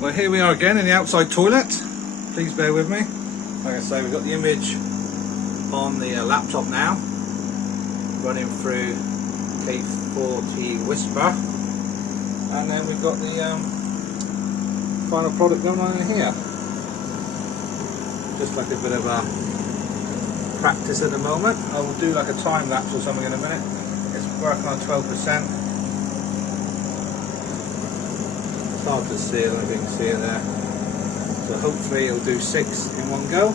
Well, here we are again in the outside toilet. Please bear with me. Like I say, we've got the image on the laptop now, running through K40 Whisper, and then we've got the final product going on in here. Just like a bit of a practice at the moment. I will do like a time lapse or something in a minute. It's working on 12%. It's hard to see, I don't know if you can see it there. So hopefully it'll do 6 in one go,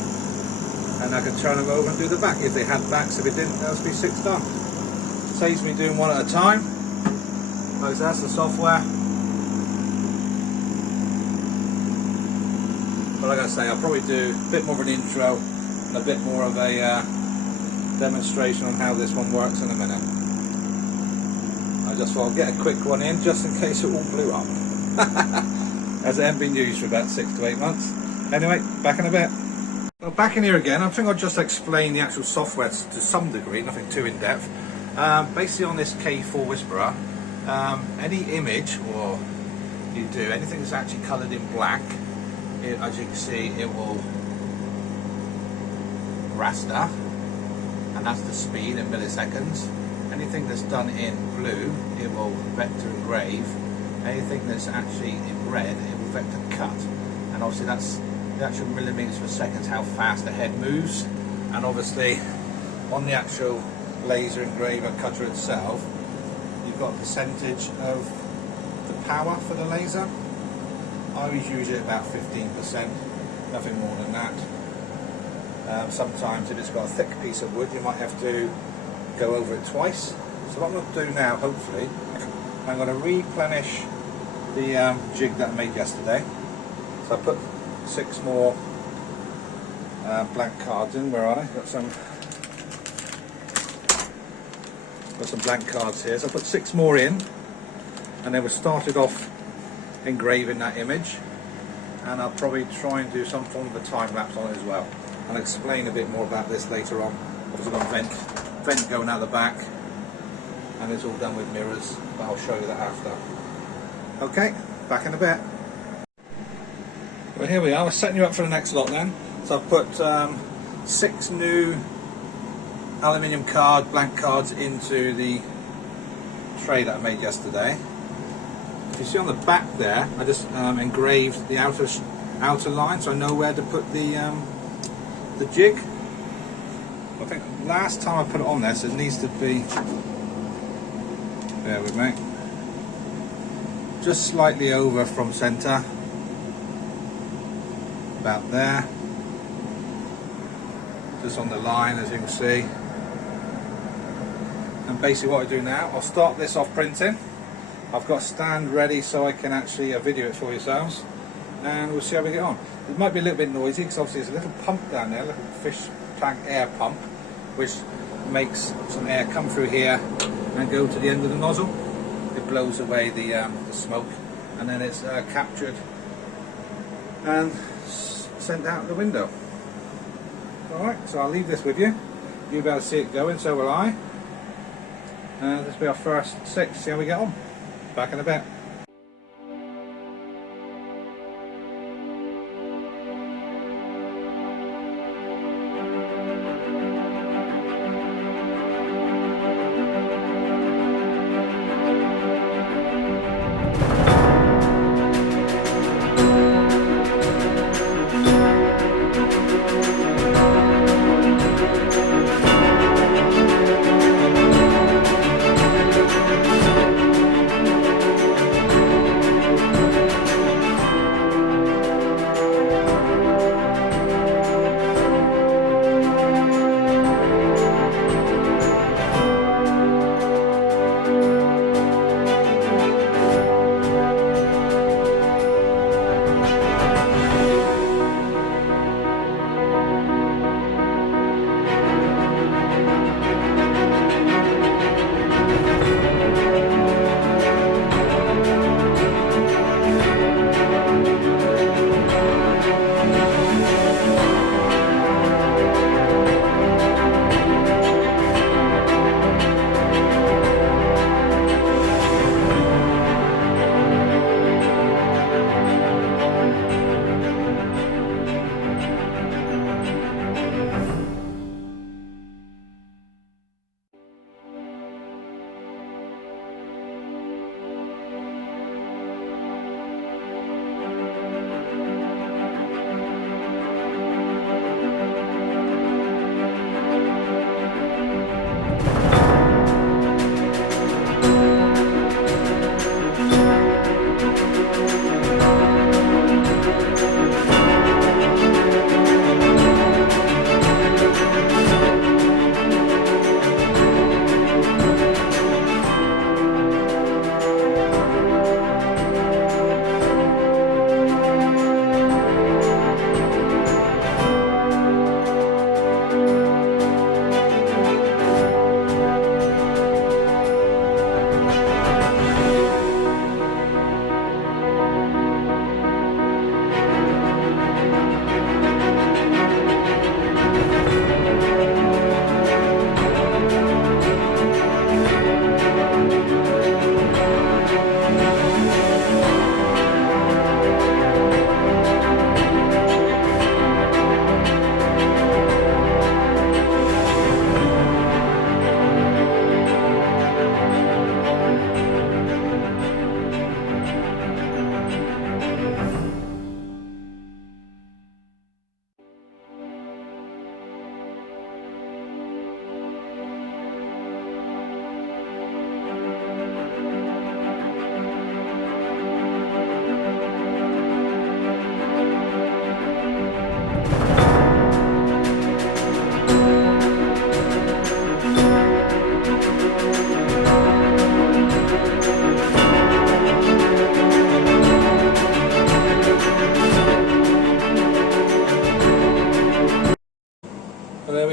and I can turn them over and do the back if they had backs. If it didn't, that'll be 6 done. Saves me doing one at a time. Because that's the software. But like I say, I'll probably do a bit more of an intro and a bit more of a demonstration on how this one works in a minute. I just thought I'll get a quick one in just in case it all blew up. As it hasn't been used for about 6 to 8 months. Anyway, back in a bit. Well, back in here again. I think I'll just explain the actual software to some degree, nothing too in depth. Basically on this K40 Whisperer, any image or you do anything that's actually coloured in black, as you can see, it will raster, and that's the speed in milliseconds. Anything that's done in blue, it will vector engrave. Anything that's actually in red, it will vector cut. And obviously that's the actual millimeters per second, how fast the head moves. And obviously on the actual laser engraver cutter itself, you've got a percentage of the power for the laser. I always use it about 15%, nothing more than that. Sometimes if it's got a thick piece of wood, you might have to go over it twice. So what I'm going to do now, hopefully, I'm going to replenish the jig that I made yesterday. So I put 6 more blank cards in. Where are they? Got some blank cards here. So I put 6 more in, and then we started off engraving that image, and I'll probably try and do some form of a time lapse on it as well. I'll explain a bit more about this later on. Obviously got a vent going out the back, and it's all done with mirrors, but I'll show you that after. Okay, back in a bit. Well, here we are. We're setting you up for the next lot then. So I've put 6 new aluminium blank cards into the tray that I made yesterday. If you see on the back there, I just engraved the outer line, so I know where to put the jig. I think last time I put it on there, so it needs to be, bear with me, just slightly over from centre, about there, just on the line, as you can see. And basically what I do now, I'll start this off printing. I've got a stand ready so I can actually video it for yourselves, and we'll see how we get on. It might be a little bit noisy because obviously there's a little pump down there, a little fish tank air pump, which makes some air come through here and go to the end of the nozzle. It blows away the smoke, and then it's captured and sent out the window. Alright, so I'll leave this with you. You'll be able to see it going, so will I. This will be our first 6, see how we get on. Back in a bit.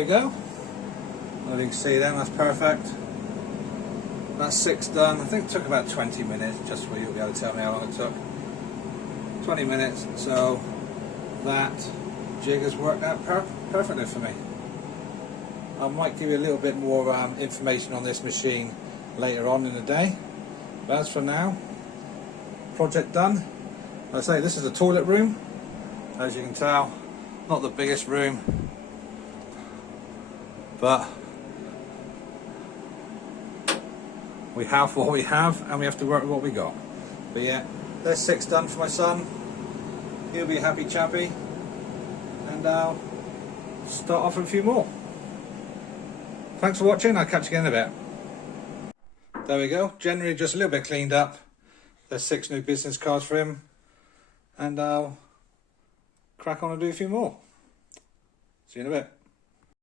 we go. As you can see then, that's perfect. That's 6 done. I think it took about 20 minutes, just for you to be able to tell me how long it took. 20 minutes, so that jig has worked out perfectly for me. I might give you a little bit more information on this machine later on in the day, but as for now, project done. Like I say, this is the toilet room. As you can tell, not the biggest room, but we have what we have and we have to work with what we got. But yeah, there's 6 done for my son. He'll be a happy chappy, and I'll start off with a few more. Thanks for watching, I'll catch you again in a bit. There we go, generally just a little bit cleaned up. There's 6 new business cards for him, and I'll crack on and do a few more. See you in a bit.